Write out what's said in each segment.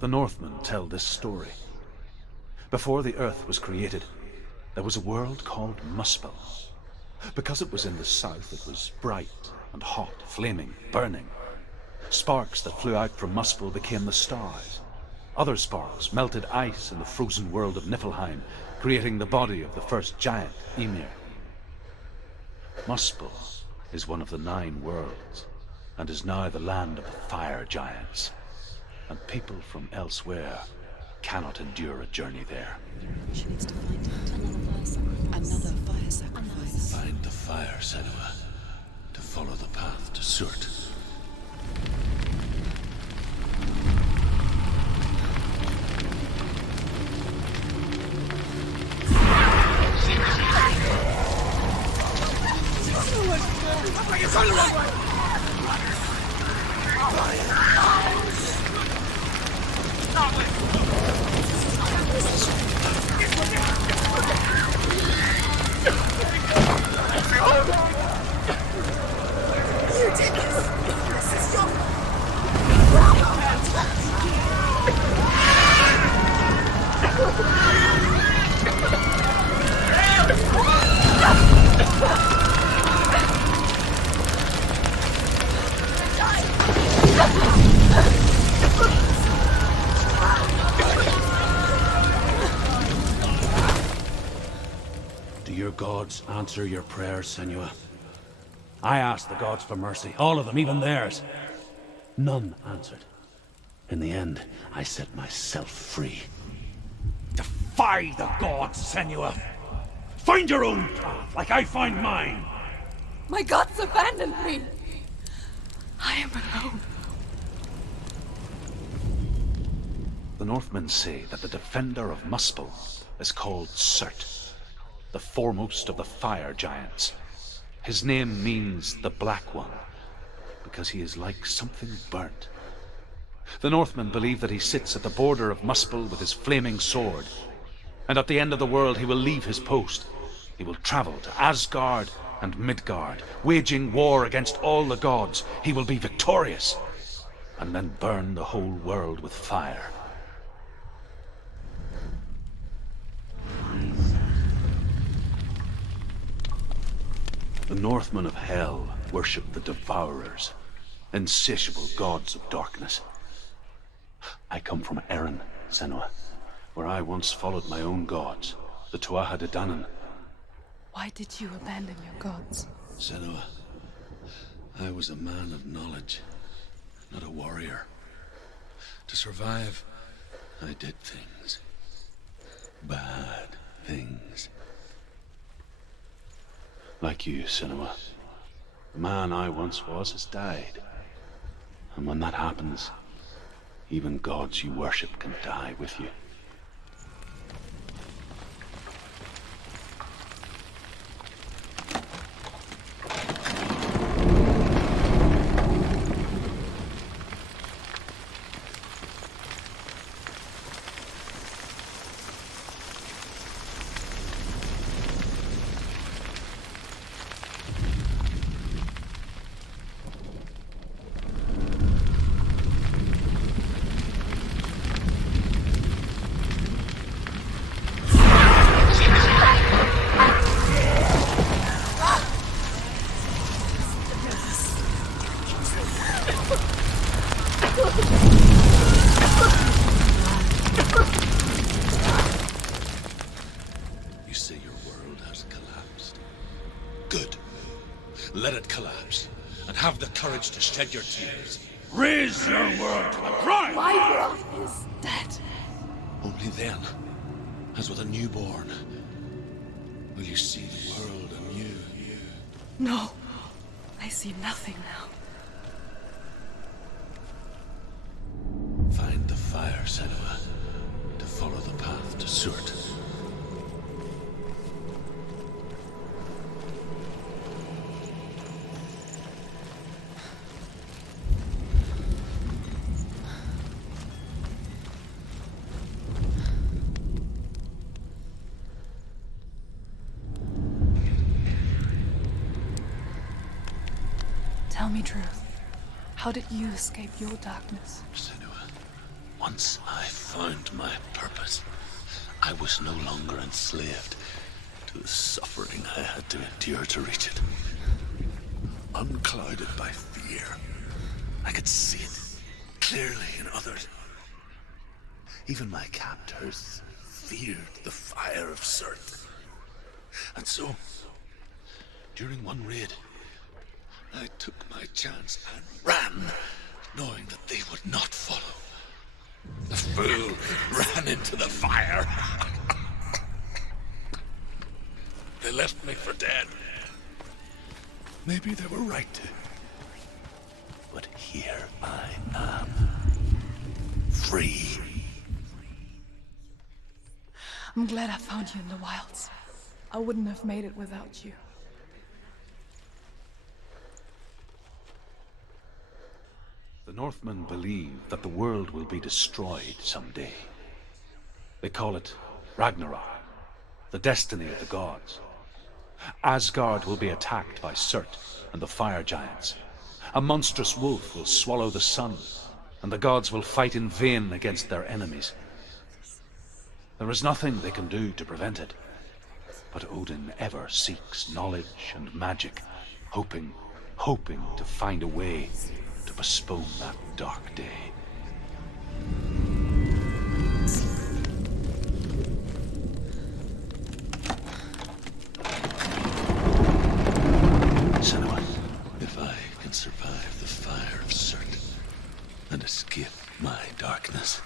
The Northmen tell this story. Before the earth was created, there was a world called Muspel. Because it was in the south, it was bright and hot, flaming, burning. Sparks that flew out from Muspel became the stars. Other sparks melted ice in the frozen world of Niflheim, creating the body of the first giant, Ymir. Muspel is one of the 9 worlds, and is now the land of the fire giants. And people from elsewhere cannot endure a journey there. She needs to find it. Another fire sacrifice. Find the fire, Senua. To follow the path to Surt. Do your gods answer your prayers, Senua? I asked the gods for mercy, all of them, even theirs. None answered. In the end, I set myself free. Defy the gods, Senua! Find your own path, like I find mine! My gods abandoned me! I am alone. The Northmen say that the defender of Muspel is called Surt, the foremost of the fire giants. His name means the Black One, because he is like something burnt. The Northmen believe that he sits at the border of Muspel with his flaming sword, and at the end of the world he will leave his post. He will travel to Asgard and Midgard, waging war against all the gods. He will be victorious, and then burn the whole world with fire. The Northmen of Hell worship the Devourers, insatiable gods of darkness. I come from Erin, Senua, where I once followed my own gods, the Tuatha De Danann. Why did you abandon your gods? Senua, I was a man of knowledge, not a warrior. To survive, I did things. Bad things. Like you, Senua. The man I once was has died. And when that happens, even gods you worship can die with you. You say your world has collapsed. Good. Let it collapse, and have the courage to shed your tears. Raise your world to the ground! My world is dead. Only then, as with a newborn, will you see the world anew. No, I see nothing now. Find the fire, Senua, to follow the path to Surt. Tell me truth. How did you escape your darkness? Senua, Once I found my purpose, I was no longer enslaved to the suffering I had to endure to reach it. Unclouded by fear, I could see it clearly in others. Even my captors feared the fire of Surt. And so, during one raid, I took my chance and ran, knowing that they would not follow. The fool ran into the fire. They left me for dead. Maybe they were right to. But here I am. Free. I'm glad I found you in the wilds. I wouldn't have made it without you. The Northmen believe that the world will be destroyed someday. They call it Ragnarok, the destiny of the gods. Asgard will be attacked by Surt and the fire giants. A monstrous wolf will swallow the sun, and the gods will fight in vain against their enemies. There is nothing they can do to prevent it, but Odin ever seeks knowledge and magic, hoping to find a way to postpone that dark day. Senua, if I can survive the fire of Surt and escape my darkness,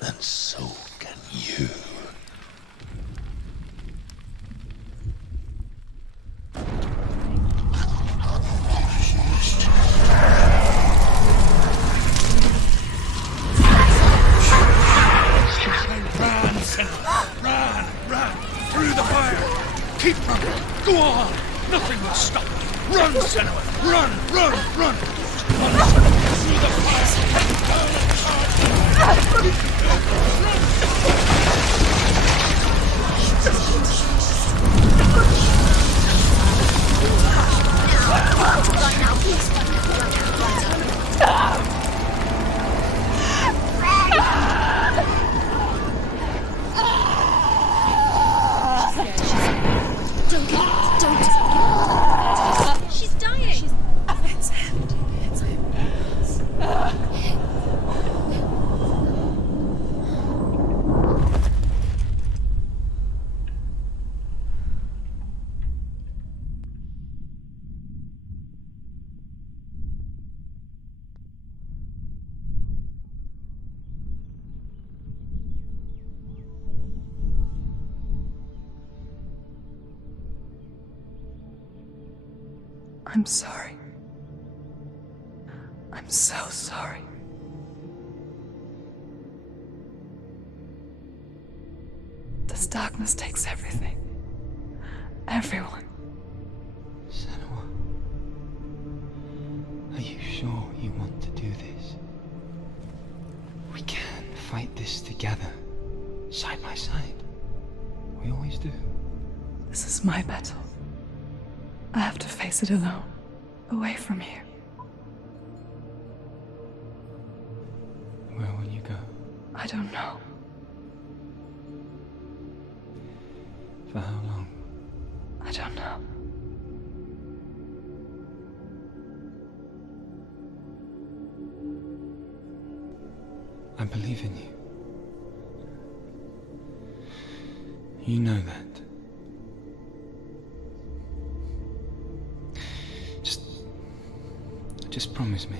then so can you. Run, Senua! Run! Through the fire! Keep running! Go on! Nothing will stop you! Run, Senua! Run! Run! Through the Don't. She's dying. It's empty. It's empty. I'm sorry. I'm so sorry. This darkness takes everything. Everyone. Senua, are you sure you want to do this? We can fight this together, side by side. We always do. This is my battle. I have to face it alone, away from here. Where will you go? I don't know. For how long? I don't know. I believe in you. You know that. Just promise me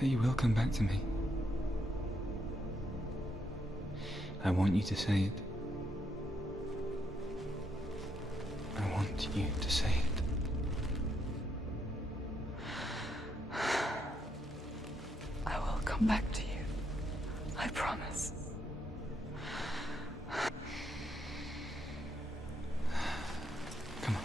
that you will come back to me. I want you to say it. I want you to say it. I will come back to you. I promise. Come on.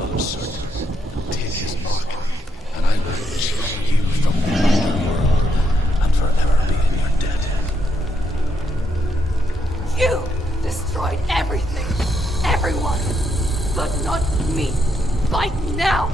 Of Surt, take his mark, and I will tear you from the underworld and forever be in your debt. You destroyed everything. me! Fight now!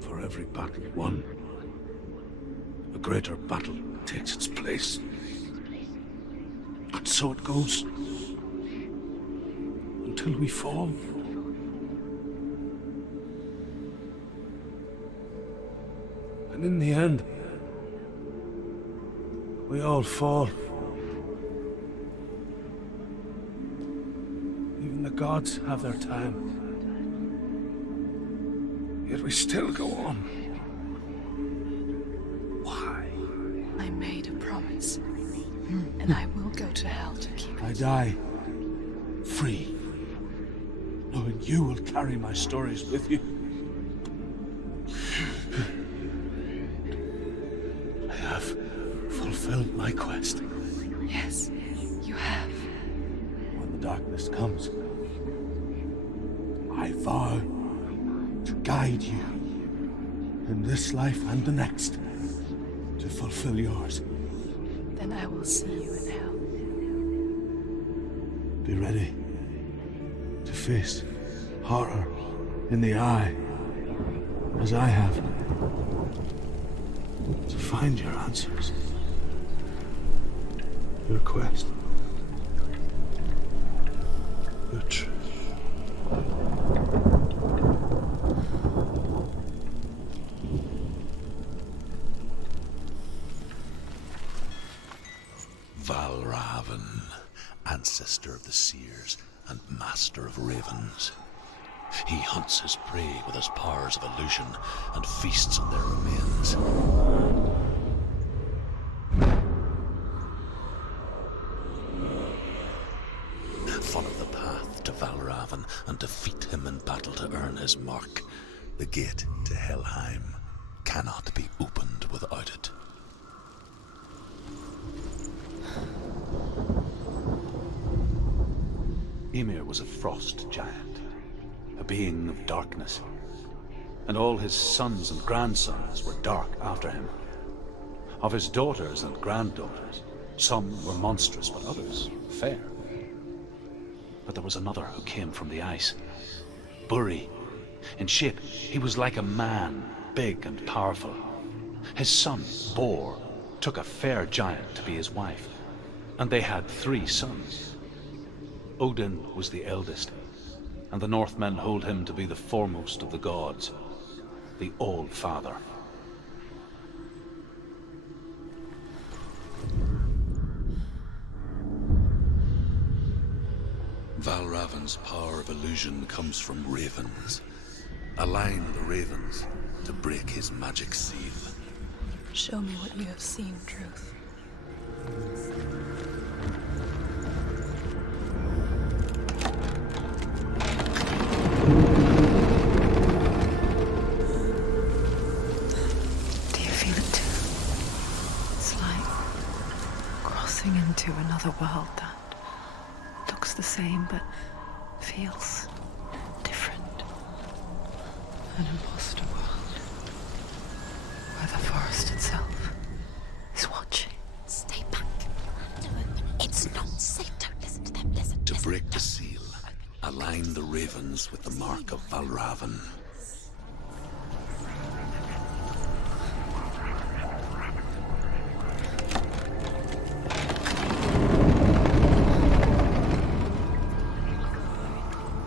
For every battle won, a greater battle takes its place. And so it goes. Until we fall. And in the end, we all fall. Even the gods have their time. Yet we still go on. Why? I made a promise, and I will go to hell to keep I it. die free, knowing you will carry my stories with you. I have fulfilled my quest. Yes, you have. When the darkness comes, I vow to guide you in this life and the next to fulfill yours. Then I will see you in hell. Be ready to face horror in the eye, as I have, to find your answers, your quest, your truth. Valravan, ancestor of the seers and master of ravens. He hunts his prey with his powers of illusion and feasts on their remains. Follow the path to Valravan and defeat him in battle to earn his mark. The gate to Helheim cannot be opened without it. Ymir was a frost giant, a being of darkness, and all his sons and grandsons were dark after him. Of his daughters and granddaughters, some were monstrous, but others fair. But there was another who came from the ice, Buri. In shape, he was like a man, big and powerful. His son, Bor, took a fair giant to be his wife, and they had 3 sons. Odin was the eldest, and the Northmen hold him to be the foremost of the gods, the All-Father. Valravan's power of illusion comes from ravens. Align the ravens to break his magic seal. Show me what you have seen, Truth. Do you feel it too? It's like crossing into another world that looks the same but feels different. An imposter world where the forest itself is watching. Stay back. It's not safe. Don't listen to them. Listen. To break the seal, align the ravens with the mark of Valravan.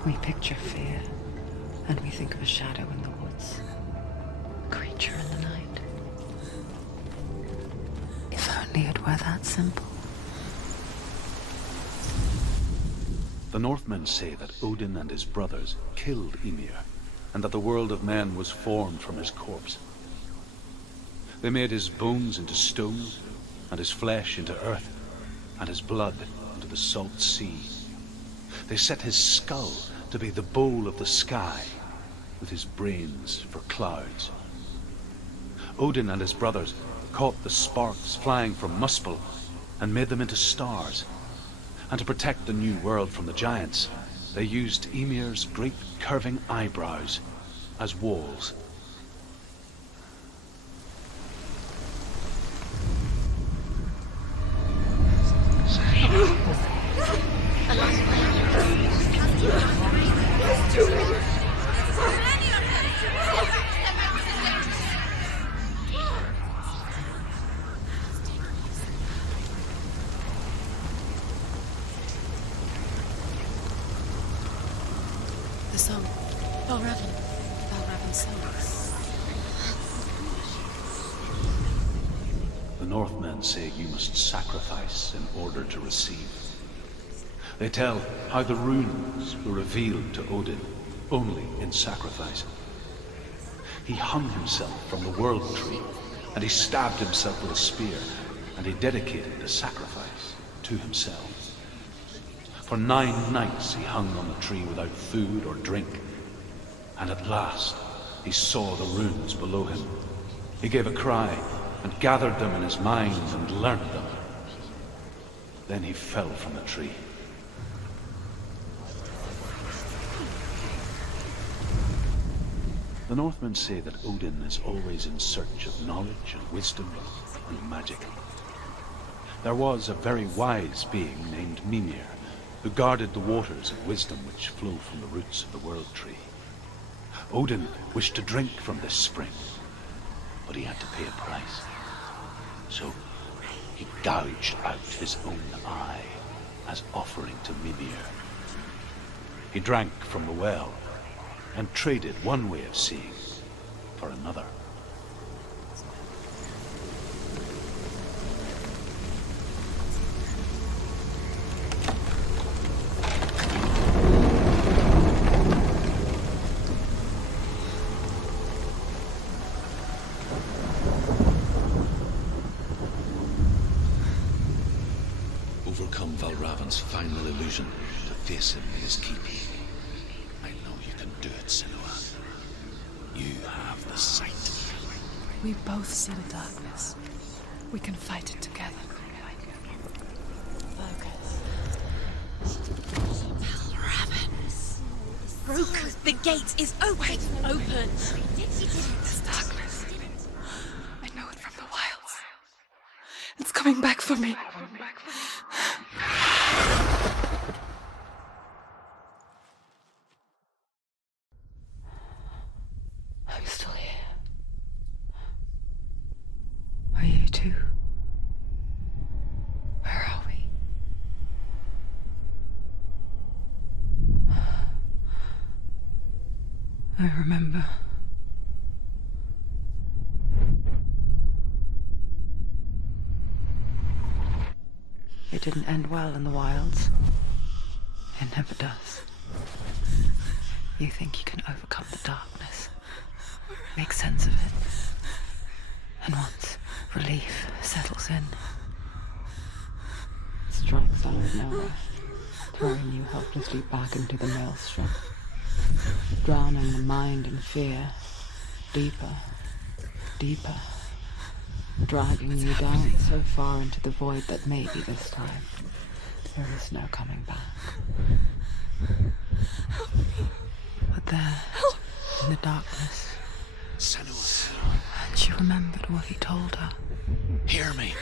We picture fear, and we think of a shadow in the woods, a creature in the night. If only it were that simple. The Northmen say that Odin and his brothers killed Ymir, and that the world of men was formed from his corpse. They made his bones into stone, and his flesh into earth, and his blood onto the salt sea. They set his skull to be the bowl of the sky, with his brains for clouds. Odin and his brothers caught the sparks flying from Muspel and made them into stars. And to protect the new world from the giants, they used Ymir's great curving eyebrows as walls. The song. Valravan's song. The Northmen say you must sacrifice in order to receive. They tell how the runes were revealed to Odin only in sacrifice. He hung himself from the world tree, and he stabbed himself with a spear, and he dedicated the sacrifice to himself. For 9 nights he hung on the tree without food or drink, and at last he saw the runes below him. He gave a cry and gathered them in his mind and learnt them. Then he fell from the tree. The Northmen say that Odin is always in search of knowledge and wisdom and magic. There was a very wise being named Mimir, who guarded the waters of wisdom which flow from the roots of the world tree. Odin wished to drink from this spring, but he had to pay a price. So he gouged out his own eye as offering to Mimir. He drank from the well and traded one way of seeing for another. Overcome Valravan's final illusion to face him in his keep. I know you can do it, Senua. You have the sight. We both see the darkness. We can fight it together. Valravan. Rook, the gate is open. Open. This darkness. I know it from the wilds. It's coming back for me. I'm still here. Are you too? Where are we? I remember. It didn't end well in the wilds. It never does. You think you can overcome the darkness, make sense of it, and once relief settles in, it strikes out of nowhere, throwing you helplessly back into the maelstrom, drowning the mind in fear, deeper, deeper, dragging you down so far into the void that maybe this time there is no coming back. But there, in the darkness, Senua, and she remembered what he told her. hear me.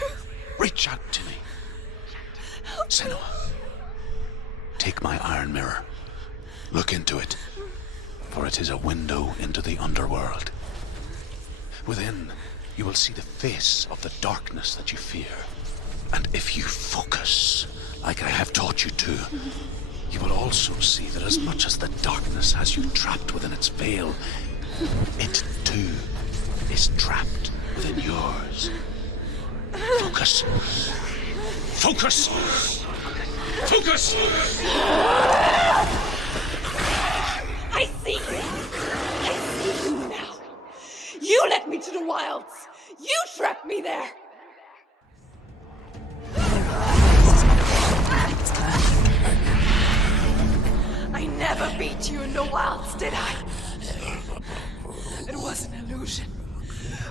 Reach out to me. Senua, take my iron mirror. Look into it, for it is a window into the underworld. Within, you will see the face of the darkness that you fear. And if you focus, like I have taught you to, you will also see that as much as the darkness has you trapped within its veil, it too is trapped within yours. Focus. Focus! Focus! I see you! I see you now! You led me to the wilds! You trapped me there! never beat you in the wilds, did I? It was an illusion.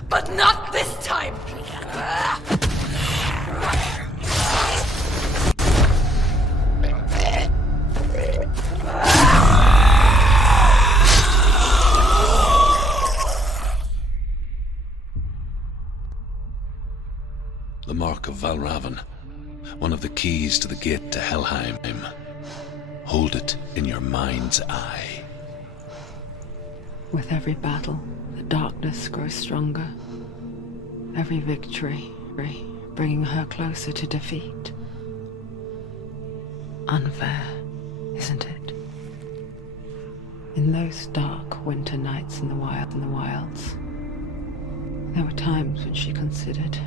But not this time! The Mark of Valravan, one of the keys to the gate to Helheim. Hold it in your mind's eye. With every battle, the darkness grows stronger. Every victory, bringing her closer to defeat. Unfair, isn't it? In those dark winter nights in the wilds, there were times when she considered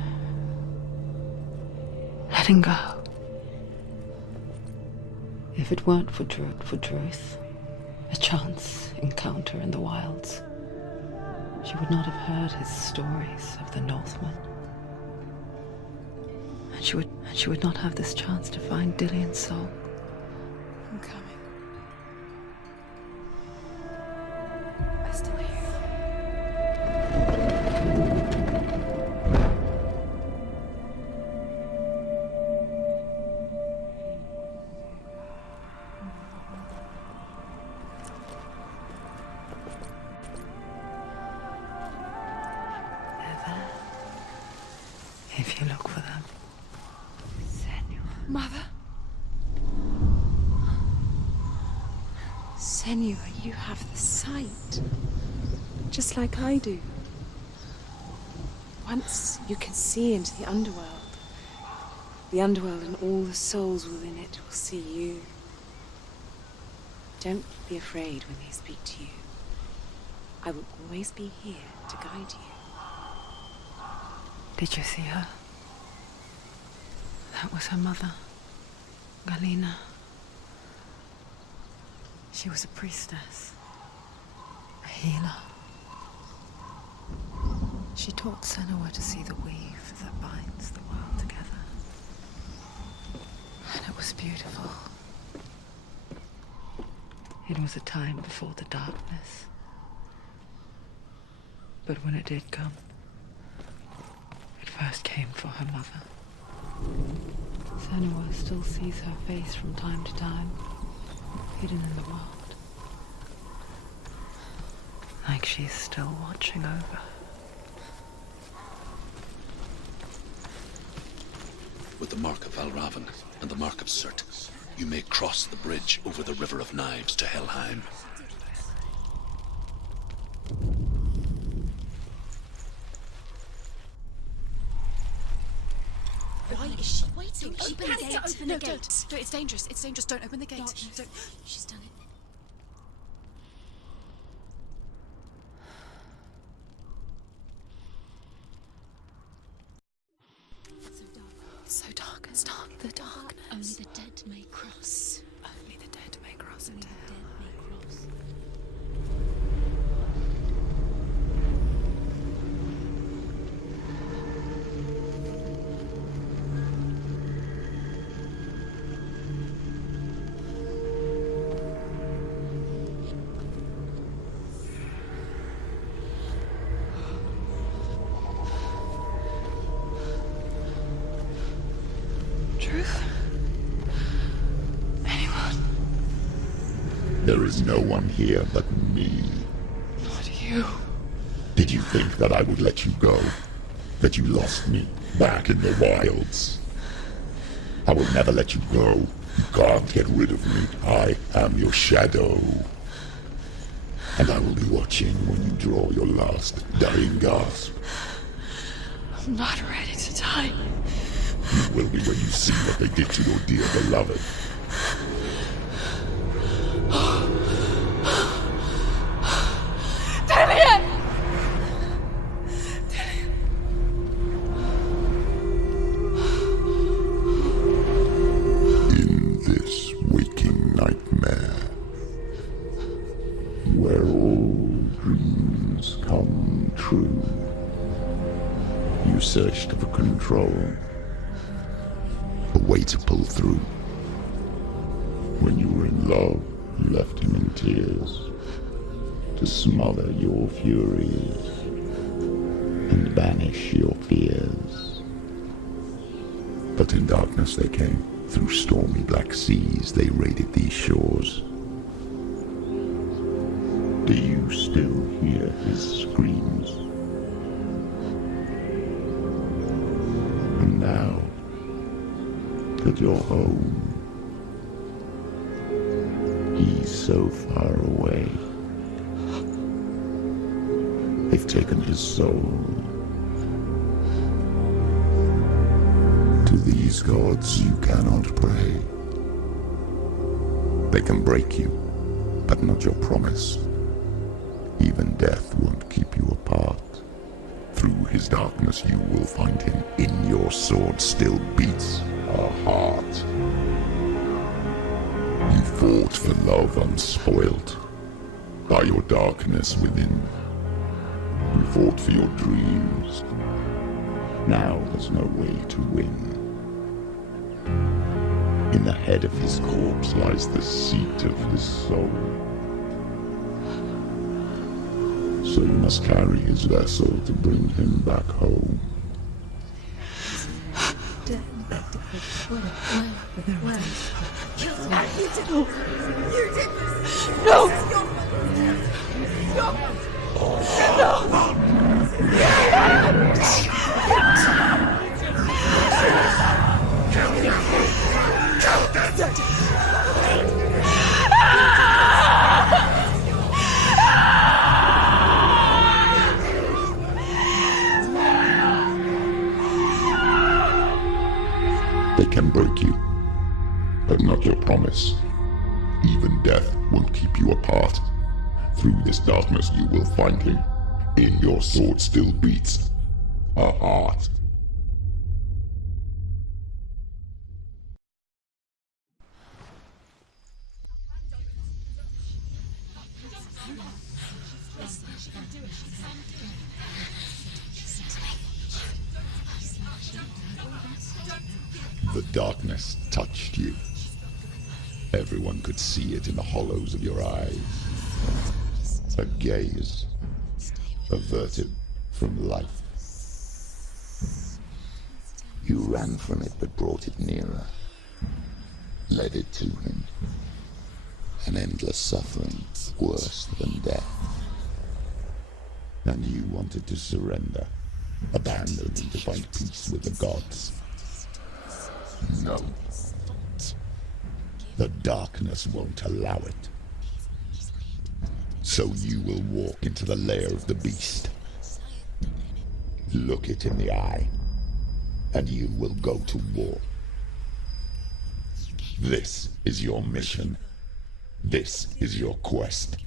letting go. If it weren't for Druth, a chance encounter in the wilds, she would not have heard his stories of the Northmen. And she would not have this chance to find Dillion's soul. I'm coming. I still hear you. They're there. If you look for them. Mother? Senua, you have the sight. Just like I do. Once you can see into the underworld. The underworld and all the souls within it will see you. Don't be afraid when they speak to you. I will always be here to guide you. Did you see her? That was her mother, Galina. She was a priestess, a healer. She taught Senua to see the weave that binds the world together. And it was beautiful. It was a time before the darkness. But when it did come, it first came for her mother. Senua still sees her face from time to time, hidden in the world. Like she's still watching over. With the Mark of Valravan and the Mark of Surt, you may cross the bridge over the River of Knives to Helheim. Why is she waiting? Don't Open the gate. open No, the gate. don't. No, it's dangerous. It's dangerous. Don't open the gate. Don't. Don't. She's done it. So dark. It's so dark. It's dark. The darkness. Only the dead may cross. Only the dead may cross Only into the hell. dead may cross. Truth? Anyone? There is no one here but me. Not you. Did you think that I would let you go? That you lost me back in the wilds? I will never let you go. You can't get rid of me. I am your shadow. And I will be watching when you draw your last dying gasp. I'm not ready to die. You will be when you see what they did to your dear beloved. Dillion! In this waking nightmare, where all dreams come true, you searched for control, a way to pull through. When you were in love, left him in tears to smother your furies and banish your fears. But in darkness they came, through stormy black seas they raided these shores. Do you still hear his screams? And now that you're home, he's so far away. They've taken his soul. To these gods you cannot pray. They can break you, but not your promise. Even death won't keep you apart. Through his darkness you will find him. In your sword still beats a heart. You fought for love unspoilt by your darkness within. You fought for your dreams. Now there's no way to win. In the head of his corpse lies the seat of his soul. So you must carry his vessel to bring him back home. They can break you, but not your promise. Even death won't keep you apart. Through this darkness you will find him. In your sword still beats a heart. The darkness touched you. Everyone could see it in the hollows of your eyes. A gaze averted from life. You ran from it but brought it nearer. Led it to him. An endless suffering, worse than death. And you wanted to surrender, abandon and to find peace with the gods. No. The darkness won't allow it. So you will walk into the lair of the beast. Look it in the eye, and you will go to war. This is your mission. This is your quest.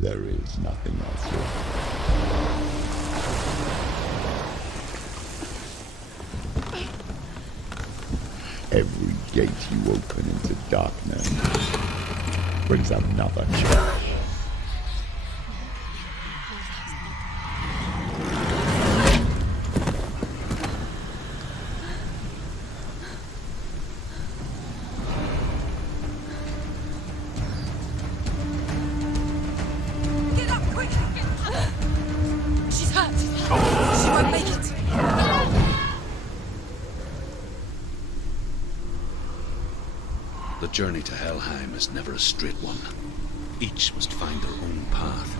There is nothing else left. Every gate you open into darkness brings another challenge. Get up, quick! She's hurt. She won't make it. The journey to Helheim is never a straight one. Each must find their own path.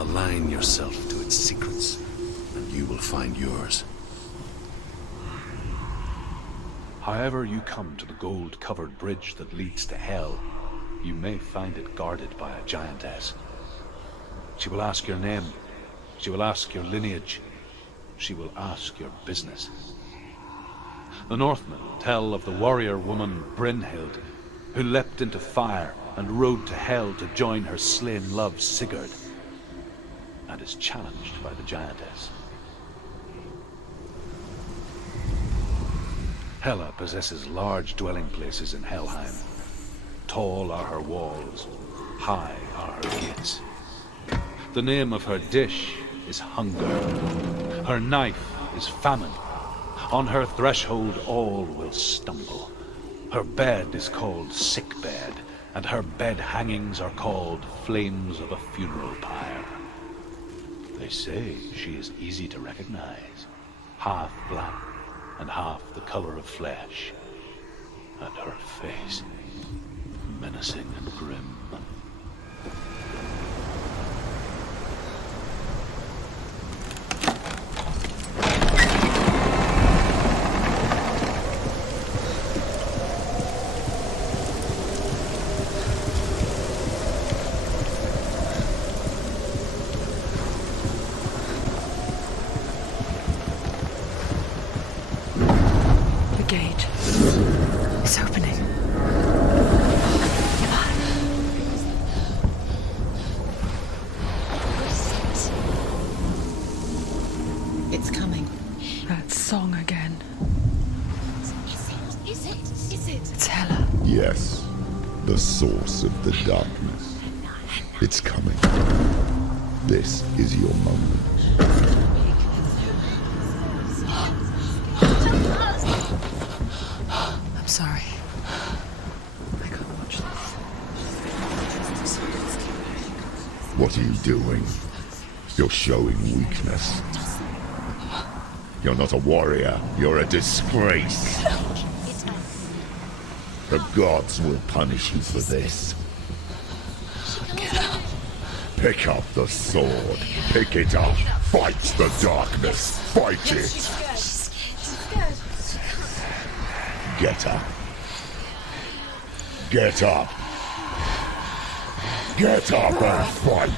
Align yourself to its secrets, and you will find yours. However you come to the gold-covered bridge that leads to Hell, you may find it guarded by a giantess. She will ask your name. She will ask your lineage. She will ask your business. The Northmen tell of the warrior woman Brynhild, who leapt into fire and rode to Hell to join her slain love Sigurd, and is challenged by the giantess. Hela possesses large dwelling places in Helheim. Tall are her walls, high are her gates. The name of her dish is hunger. Her knife is famine. On her threshold all will stumble. Her bed is called sick bed, and her bed hangings are called flames of a funeral pyre. They say she is easy to recognize, half black and half the color of flesh, and her face menacing and grim. The gate is opening. It's coming. That song again. Is it? It's Hela. Yes, the source of the darkness. It's coming. This is your moment. I'm sorry. I can't watch this. What are you doing? You're showing weakness. You're not a warrior. You're a disgrace. The gods will punish you for this. Pick up the sword. Pick it up. Fight the darkness. Fight it. Get up. Get up. Get up and fight.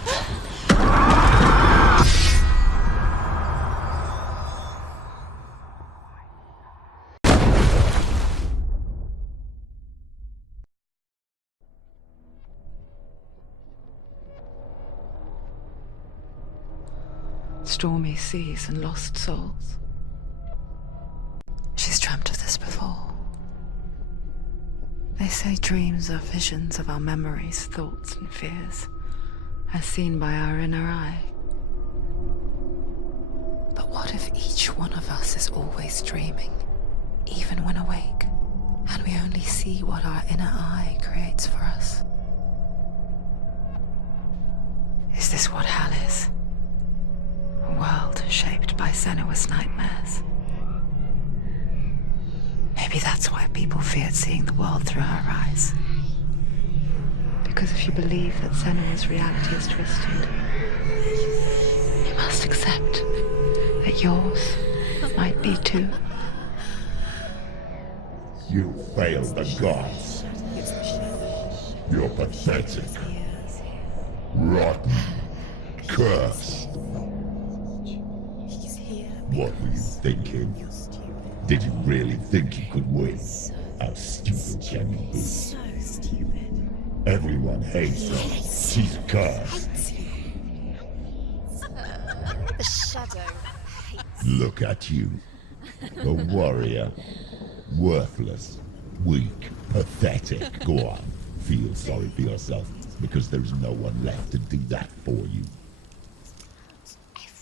Stormy seas and lost souls. She's dreamt of this before. They say dreams are visions of our memories, thoughts, and fears, as seen by our inner eye. But what if each one of us is always dreaming, even when awake, and we only see what our inner eye creates for us? Is this what hell is? A world shaped by Senua's nightmares. Maybe that's why people feared seeing the world through her eyes. Because if you believe that Senua's reality is twisted, you must accept that yours might be too. You failed the gods. You're pathetic. Rotten. Cursed. What were you thinking? Did you really think you could win? How stupid can you be? So stupid. Everyone hates her. She's cursed. The shadow hates. Look at you. A warrior. Worthless. Weak. Pathetic. Go on. Feel sorry for yourself, because there's no one left to do that for you.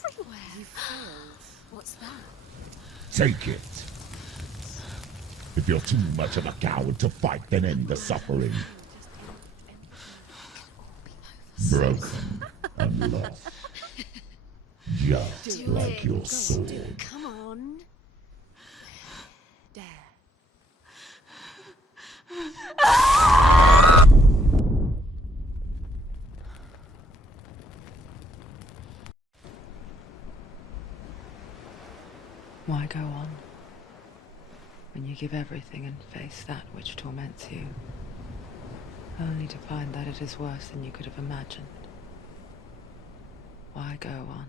Everywhere. You failed. What's that? Take it. If you're too much of a coward to fight, then end the suffering. Broken and lost. Just like your sword. Come on. Dare. Why go on when you give everything and face that which torments you, only to find that it is worse than you could have imagined? Why go on?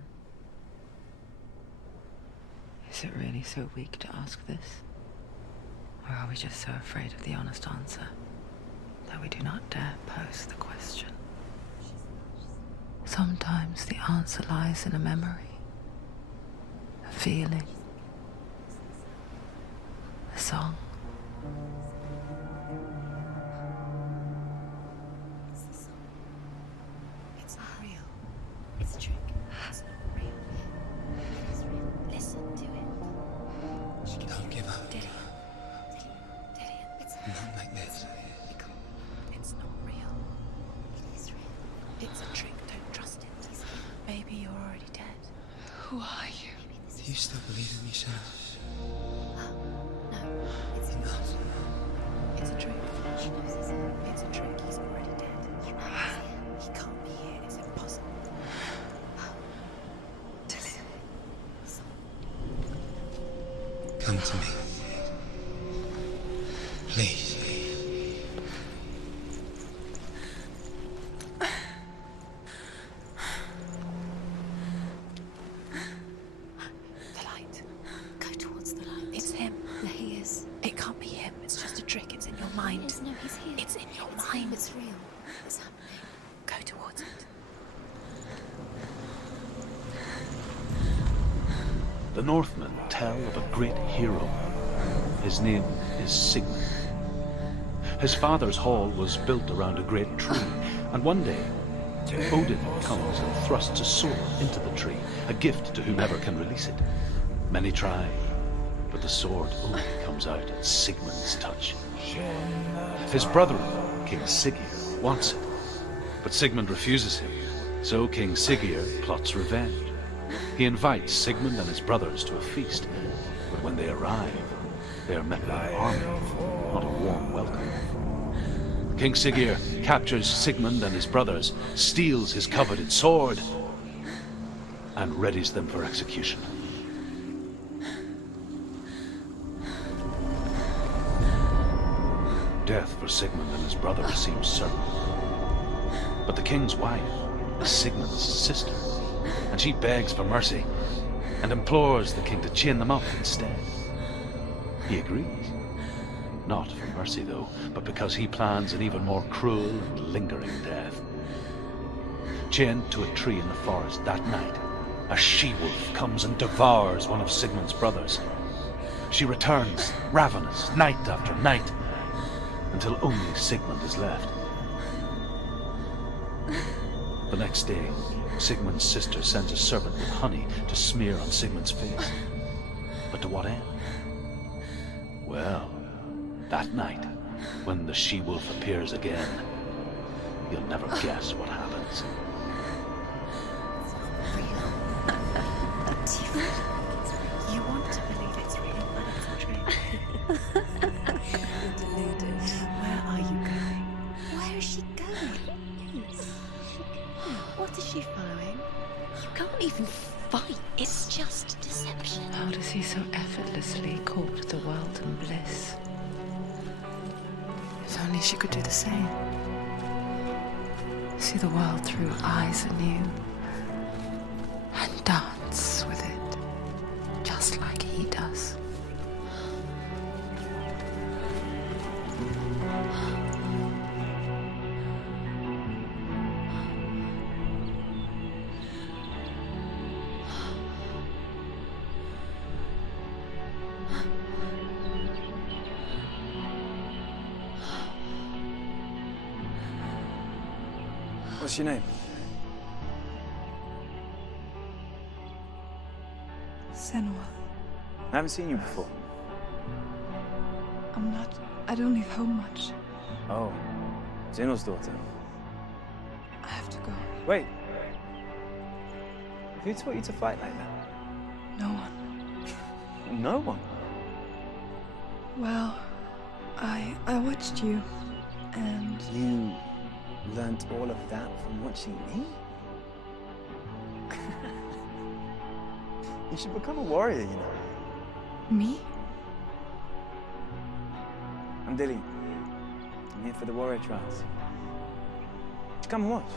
Is it really so weak to ask this? Or are we just so afraid of the honest answer that we do not dare pose the question? Sometimes the answer lies in a memory, a feeling, a song. It's not real. It's a trick. It's not real. It's real. Listen to it. Don't give up. Did it? It's Not like this. it's not real. It's a trick. Don't trust it. Maybe you're already dead. Who are you? Do you still believe in me, Senua? No, it's a trick. It's a trick. She knows it's him. It's a trick. He's already dead. You know it's him. He can't be here. It's impossible. Come to me. Please. The light. Go towards the light. It's him. There he is. It can't be him. It's just a trick. It's in your mind. No, he's here. It's in your It's mind. him, it's real. It's happening. Go towards it. The Northmen tell of a great hero. His name is Sigmund. His father's hall was built around a great tree, and one day Odin comes and thrusts a sword into the tree, a gift to whomever can release it. Many try, but the sword only comes out at Sigmund's touch. His brother-in-law, King Siggeir, wants it, but Sigmund refuses him, so King Siggeir plots revenge. He invites Sigmund and his brothers to a feast, but when they arrive, they are met by an army, not a warm welcome. King Siggeir captures Sigmund and his brothers, steals his coveted sword, and readies them for execution. Death for Sigmund and his brothers seems certain. But the king's wife is Sigmund's sister, and she begs for mercy and implores the king to chain them up instead. He agrees. Not for mercy, though, but because he plans an even more cruel and lingering death. Chained to a tree in the forest that night, a she-wolf comes and devours one of Sigmund's brothers. She returns, ravenous, night after night, until only Sigmund is left. The next day, Sigmund's sister sends a servant with honey to smear on Sigmund's face. But to what end? Well, that night, when the she-wolf appears again, you'll never guess what happens. You want to believe it's real, but it's a trick. You're deluded. Where are you going? Where is she going? What is she following? You can't even fight. It's just deception. How does he so effortlessly court the world and bliss? If only she could do the same. See the world through eyes anew. And dance with it, just like he does. What's your name? Senua, I haven't seen you before. I don't leave home much. Oh, Zeno's daughter. I have to go. Wait. Who taught you to fight like that? No one. No one. Well, I watched you, and You learnt all of that from watching me? You should become a warrior, you know. me? I'm Dilly. I'm here for the warrior trials. Just come and watch.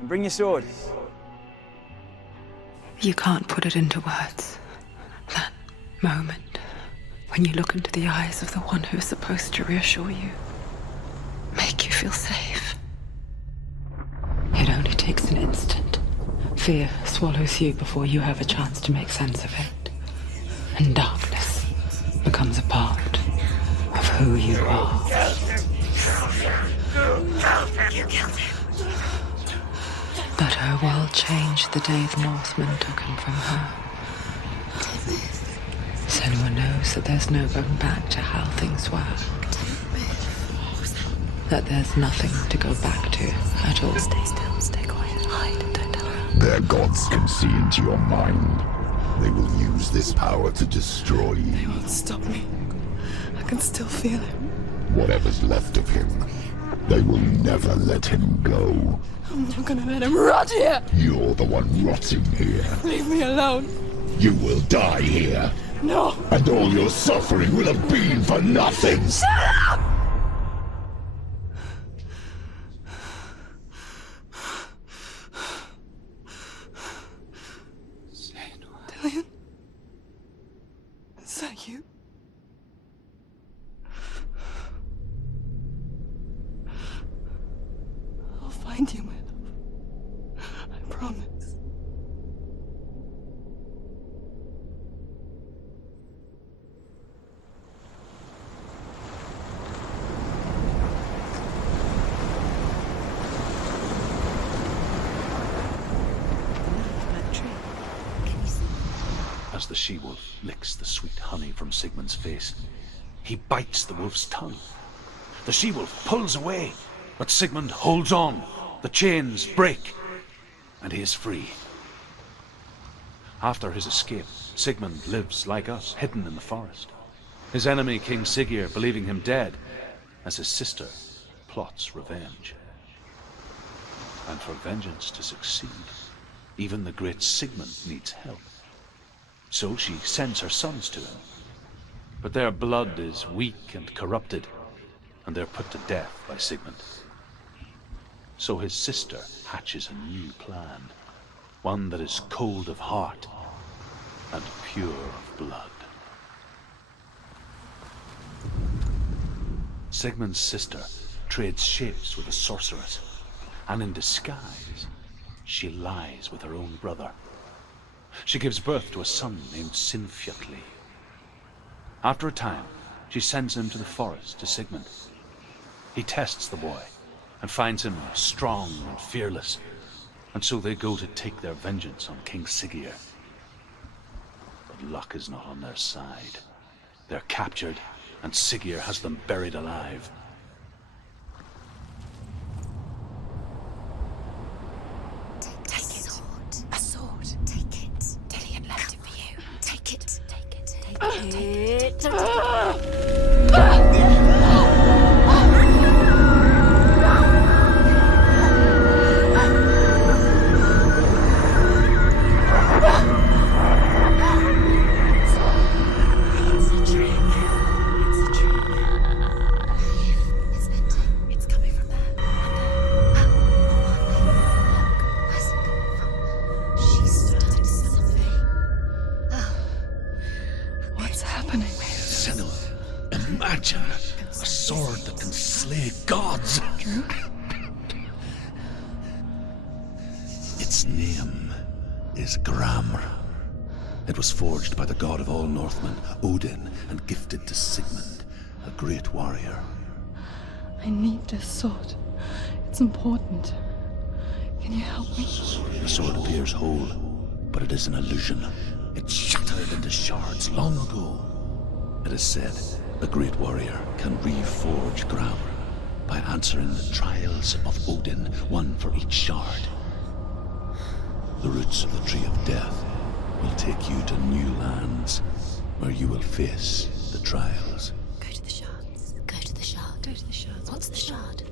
And bring your sword. You can't put it into words. That moment when you look into the eyes of the one who is supposed to reassure you, make you feel safe. It only takes an instant. Fear swallows you before you have a chance to make sense of it. And darkness becomes a part of who you are. You killed him. But her world changed the day the Northmen took him from her. Senua knows that there's no going back to how things were. That there's nothing to go back to at all. Stay still, stay quiet, hide, don't tell her. Their gods can see into your mind. They will use this power to destroy you. They won't stop me. I can still feel him. Whatever's left of him, they will never let him go. I'm not gonna let him rot here! You're the one rotting here. Leave me alone. You will die here. No! And all your suffering will have been for nothing. Shut up! Dillion? Is that you? I'll find you, my love. I promise. As the she-wolf licks the sweet honey from Sigmund's face, he bites the wolf's tongue. The she-wolf pulls away, but Sigmund holds on. The chains break, and he is free. After his escape, Sigmund lives like us, hidden in the forest. His enemy, King Siggeir, believing him dead, as his sister plots revenge. And for vengeance to succeed, even the great Sigmund needs help. So she sends her sons to him. But their blood is weak and corrupted, and they're put to death by Sigmund. So his sister hatches a new plan, one that is cold of heart and pure of blood. Sigmund's sister trades shapes with a sorceress, and in disguise, she lies with her own brother. She gives birth to a son named Sinfjotli. After a time, she sends him to the forest to Sigmund. He tests the boy and finds him strong and fearless, and so they go to take their vengeance on King Siggeir. But luck is not on their side. They're captured, and Siggeir has them buried alive. Take it. A sword. Take it. Dillion left it for you. Take it. Take it. Take it. Imagine a sword that can slay gods. Its name is Gramr. It was forged by the god of all Northmen, Odin, and gifted to Sigmund, a great warrior. I need this sword. It's important. Can you help me? The sword appears whole, but it is an illusion. It shattered into shards long ago. It is said a great warrior can reforge Gramr by answering the trials of Odin, one for each shard. The roots of the Tree of Death will take you to new lands where you will face the trials. Go to the shards. Go to the shard. Go to the shards. What's the shard?